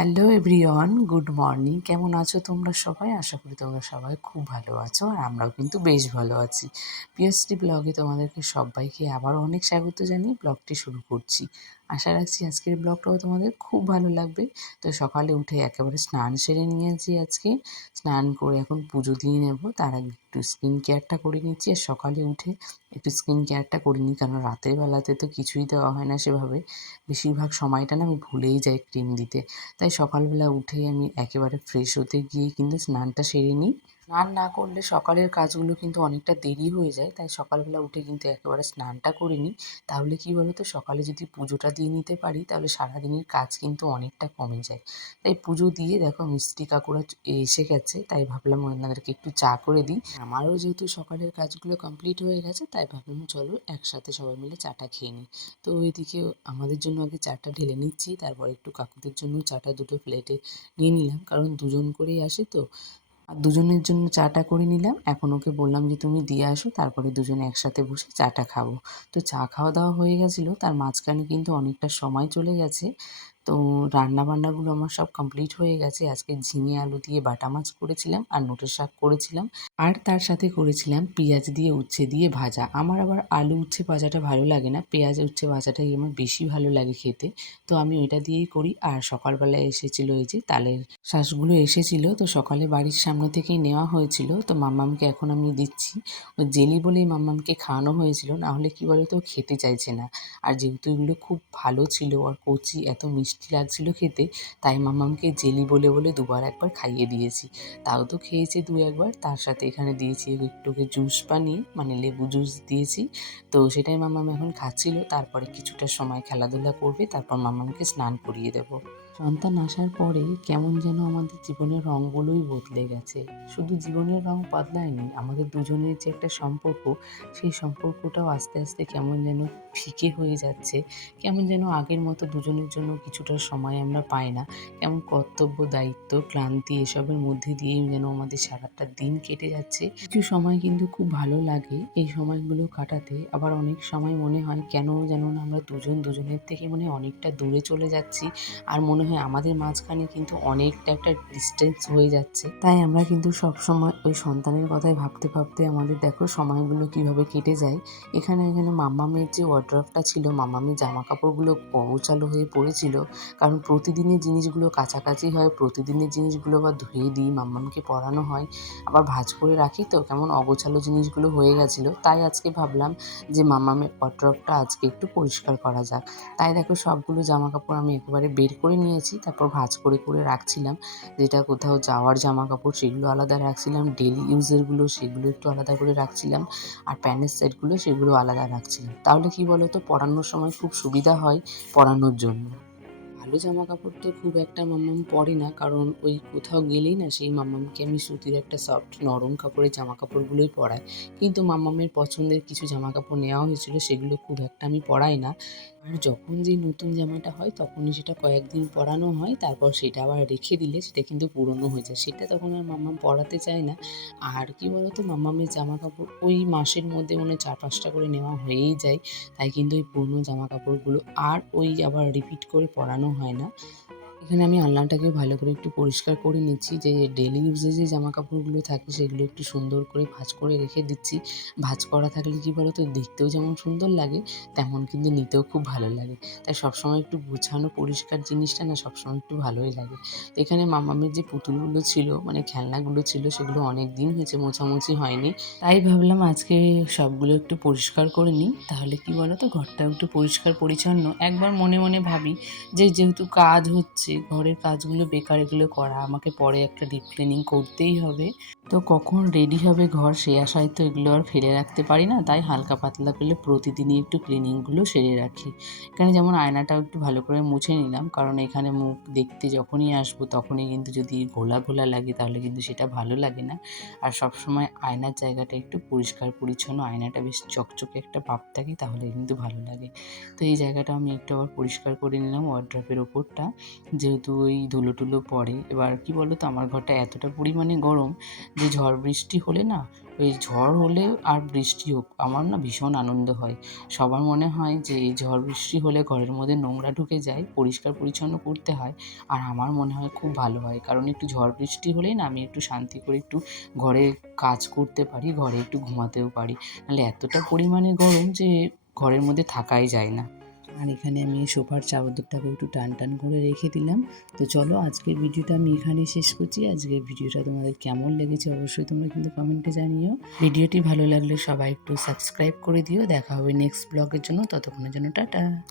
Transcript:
Hello everyone, good morning. কেমন আছো তোমরা সবাই? আশা করি তোমরা সবাই খুব ভালো আছো, আর আমরাও কিন্তু বেশ ভালো আছি। পিএসটি ব্লগে তোমাদেরকে সবাইকে আবারও অনেক স্বাগত জানিয়ে ব্লগটি শুরু করছি। আশা রাখছি আজকের ব্লগটাও তোমাদের খুব ভালো লাগবে। তো সকালে উঠে একেবারে স্নান সেরে নিয়েছি আজকে। স্নান করে এখন পুজো দিয়ে নেব, তার আগে একটু স্কিন কেয়ারটা করে নিচ্ছি। আর সকালে উঠে একটু স্কিন কেয়ারটা করে নিই, কারণ রাতের বেলাতে তো কিছুই দেওয়া হয় না সেভাবে। বেশিরভাগ সময়টা না আমি ভুলেই যাই ক্রিম দিতে। তাই সকালবেলা উঠেই আমি একেবারে ফ্রেশ হতে গিয়ে কিন্তু স্নানটা সেরে নিই। স্নান না করলে সকালের কাজগুলো কিন্তু অনেকটা দেরি হয়ে যায়, তাই সকালবেলা উঠে কিন্তু একেবারে স্নানটা করে নিই। তাহলে কি বলো তো, সকালে যদি পুজোটা দিয়ে নিতে পারি তাহলে সারাদিনের কাজ কিন্তু অনেকটা কমে যায়। তাই পুজো দিয়ে দেখো মিস্ত্রি কাকুরা এসে গেছে, তাই ভাবলাম ওনাদেরকে একটু চা করে দিই। আমারও যেহেতু সকালের কাজগুলো কমপ্লিট হয়ে গেছে, তাই ভাবলাম চলো একসাথে সবাই মিলে চাটা খেয়ে নিই। তো ওইদিকে আমাদের জন্য আগে চাটা ঢেলে নিচ্ছি, তারপর একটু কাকুদের জন্য চাটা দুটো প্লেটে নিয়ে নিলাম, কারণ দুজন করেই আসে তো। আর দুজনের জন্য চাটা করে নিলাম। এখন ওকে বললাম যে তুমি দিয়ে আসো, তারপরে দুজনে একসাথে বসে চাটা খাবো। তো চা খাওয়া দাওয়া হয়ে গেছিলো, তার মাঝখানে কিন্তু অনেকটা সময় চলে গেছে। তো রান্নাবান্নাগুলো আমার সব কমপ্লিট হয়ে গেছে। আজকে ঝিঙে আলু দিয়ে বাটা মাছ করেছিলাম, আর নোটের শাক করেছিলাম, আর তার সাথে করেছিলাম পেঁয়াজ দিয়ে উচ্ছে দিয়ে ভাজা। আমার আবার আলু উচ্ছে ভাজাটা ভালো লাগে না, পেঁয়াজ উচ্ছে ভাজাটাই আমার বেশি ভালো লাগে খেতে। তো আমি ওইটা দিয়েই করি। আর সকালবেলায় এসেছিলো এই যে তালের শ্বাসগুলো এসেছিলো, তো সকালে বাড়ির সামনে থেকেই নেওয়া হয়েছিল। তো মাম্মামকে এখন আমি দিচ্ছি। ও জেলি বলেই মাম্মামকে খাওয়ানো হয়েছিল, না হলে কি বলে তো খেতে চাইছে না। আর যেহেতু এগুলো খুব ভালো ছিল আর কচি, এত মিষ্টি লাগছিল খেতে, তাই মাম্মামকে জেলি বলে বলে দুবার একবার খাইয়ে দিয়েছি। তাও তো খেয়েছে দু একবার। তার সাথে এখানে দিয়েছি একটুকে জুস বানিয়ে, মানে লেবু জুস দিয়েছি। তো সেটাই মাম্মাম এখন খাচ্ছিল। তারপরে কিছুটা সময় খেলাধুলা করবে, তারপর মাম্মামকে স্নান করিয়ে দেবো। সন্তান আসার পরে কেমন যেন আমাদের জীবনের রঙগুলোই বদলে গেছে। শুধু জীবনের রং বদলায়নি, আমাদের দুজনের যে একটা সম্পর্ক, সেই সম্পর্কটাও আস্তে আস্তে কেমন যেন ফিকে হয়ে যাচ্ছে। কেমন যেন আগের মতো দুজনের জন্য কিছুটা সময় আমরা পাই না। কেমন কর্তব্য, দায়িত্ব, ক্লান্তি এসবের মধ্যে দিয়েই যেন আমাদের সারাটা দিন কেটে যাচ্ছে। কিছু সময় কিন্তু খুব ভালো লাগে এই সময়গুলো কাটাতে, আবার অনেক সময় মনে হয় কেন যেন না আমরা দুজন দুজনের থেকে অনেকটা দূরে চলে যাচ্ছি। আর মনে হয় আমাদের মাঝখানে কিন্তু অনেকটা একটা ডিস্টেন্স হয়ে যাচ্ছে। তাই আমরা কিন্তু সবসময় ওই সন্তানের কথাই ভাবতে ভাবতে আমাদের দেখো সময়গুলো কিভাবে কেটে যায়। এখানে মাম্মামের যে ওয়ার্ড্রপটা ছিল, মাম্মামের জামা কাপড়গুলো অগোছালো হয়ে পড়েছিল, কারণ প্রতিদিনের জিনিসগুলো কাছাকাছি হয়, প্রতিদিনের জিনিসগুলো আবার ধুয়ে দিই, মাম্মামকে পরানো হয়, আবার ভাঁজ করে রাখি, তো কেমন অগোছালো জিনিসগুলো হয়ে গেছিলো। তাই আজকে ভাবলাম যে মাম্মামের ওয়ার্ড্রপটা আজকে একটু পরিষ্কার করা যাক। তাই দেখো সবগুলো জামা কাপড় আমি একেবারে বের করে নিয়েছি, তারপর ভাঁজ করে করে রাখছিলাম। যেটা কোথাও যাওয়ার জামা কাপড় সেগুলো আলাদা রাখছিলাম, ডেলি ইউজেরগুলো সেগুলো একটু আলাদা করে রাখছিলাম, আর প্যান্টের সেটগুলো সেগুলো আলাদা রাখছিলাম। তাহলে কি বলো তো, পরানোর সময় খুব সুবিধা হয় পরানোর জন্য। ভালো জামা কাপড় তো খুব একটা মাম্মাম পরে না, কারণ ওই কোথাও গেলেই না সেই মাম্মামকে আমি সুতির একটা সফট নরম কাপড়ের জামা কাপড়গুলোই পরাই। কিন্তু মাম্মামের পছন্দের কিছু জামা কাপড় নেওয়া হয়েছিল, সেগুলো খুব একটা আমি পরাই না। আর যখন যেই নতুন জামাটা হয় তখনই সেটা কয়েকদিন পরানো হয়, তারপর সেটা আবার রেখে দিলে সেটা কিন্তু পুরনো হয়ে যায়, সেটা তখন আর মাম্মাম পরাতে চায় না। আর কি বলতো, মাম্মামের জামা কাপড় ওই মাসের মধ্যে 4-5টা করে নেওয়া হয়েই যায়। তাই কিন্তু ওই পুরনো জামা কাপড়গুলো আর ওই আবার রিপিট করে পরানো হয় না। এখানে আমি আলনাটাকেও ভালো করে একটু পরিষ্কার করে নিচ্ছি, যে ডেলি ইউজে যে জামা কাপড়গুলো থাকে সেগুলো একটু সুন্দর করে ভাঁজ করে রেখে দিচ্ছি। ভাঁজ করা থাকলে কি বলো তো, দেখতেও যেমন সুন্দর লাগে, তেমন কিন্তু নিতেও খুব ভালো লাগে। তাই সবসময় একটু গোছানো পরিষ্কার জিনিসটা না সবসময় একটু ভালোই লাগে। তো এখানে মামামের যে পুতুলগুলো ছিল, খেলনাগুলো ছিল, সেগুলো অনেক দিন হয়েছে মোছামুছি হয়নি। তাই ভাবলাম আজকে সবগুলো একটু পরিষ্কার করে নিই, তাহলে কি বলো তো ঘরটাও একটু পরিষ্কার পরিচ্ছন্ন। একবার মনে মনে ভাবি যে যেহেতু কাজ হচ্ছে, ঘরের কাজগুলো বেকার, এগুলো করা আমাকে পরে একটা ডিপ ক্লিনিং করতেই হবে। তো কখন রেডি হবে ঘর সে আশায় তো এগুলো আর ফেলে রাখতে পারি না, তাই হালকা পাতলা করে প্রতিদিনই একটু ক্লিনিংগুলো সেরে রাখি। এখানে যেমন আয়নাটাও একটু ভালো করে মুছে নিলাম, কারণ এখানে মুখ দেখতে যখনই আসবো তখনই কিন্তু যদি ঘোলা ঘোলা লাগে তাহলে কিন্তু সেটা ভালো লাগে না। আর সবসময় আয়নার জায়গাটা একটু পরিষ্কার পরিচ্ছন্ন, আয়নাটা বেশ চকচকে একটা ভাব থাকে, তাহলে কিন্তু ভালো লাগে। তো এই জায়গাটা আমি একটু আবার পরিষ্কার করে নিলাম, ওয়ার্ড্রপের ওপরটা, যেহেতু ওই ধুলো টুলো পড়ে। এবার কি বলো তো, আমার ঘরটা এতটা পরিমাণে গরম যে ঝড় বৃষ্টি হলে না ওই ঝড় হলে আর বৃষ্টি হোক আমার না ভীষণ আনন্দ হয়। সবার মনে হয় যে এই ঝড় বৃষ্টি হলে ঘরের মধ্যে নোংরা ঢুকে যায়, পরিষ্কার পরিচ্ছন্ন করতে হয়। আর আমার মনে হয় খুব ভালো হয়, কারণ একটু ঝড় বৃষ্টি হলেই না আমি একটু শান্তি করে একটু ঘরে কাজ করতে পারি, ঘরে একটু ঘুমাতেও পারি। নাহলে এতটা পরিমাণে গরম যে ঘরের মধ্যে থাকাই যায় না। আর এখানে আমি সোফার চাদরটাকে একটু টান টান করে রেখে দিলাম। তো চলো আজকের ভিডিওটা আমি এখানেই শেষ করছি। আজকের ভিডিওটা তোমাদের কেমন লেগেছে অবশ্যই তোমরা কিন্তু কমেন্টে জানিও। ভিডিওটি ভালো লাগলে সবাই একটু সাবস্ক্রাইব করে দিও। দেখা হবে নেক্সট ব্লগের জন্য, ততক্ষণের জন্য টাটা।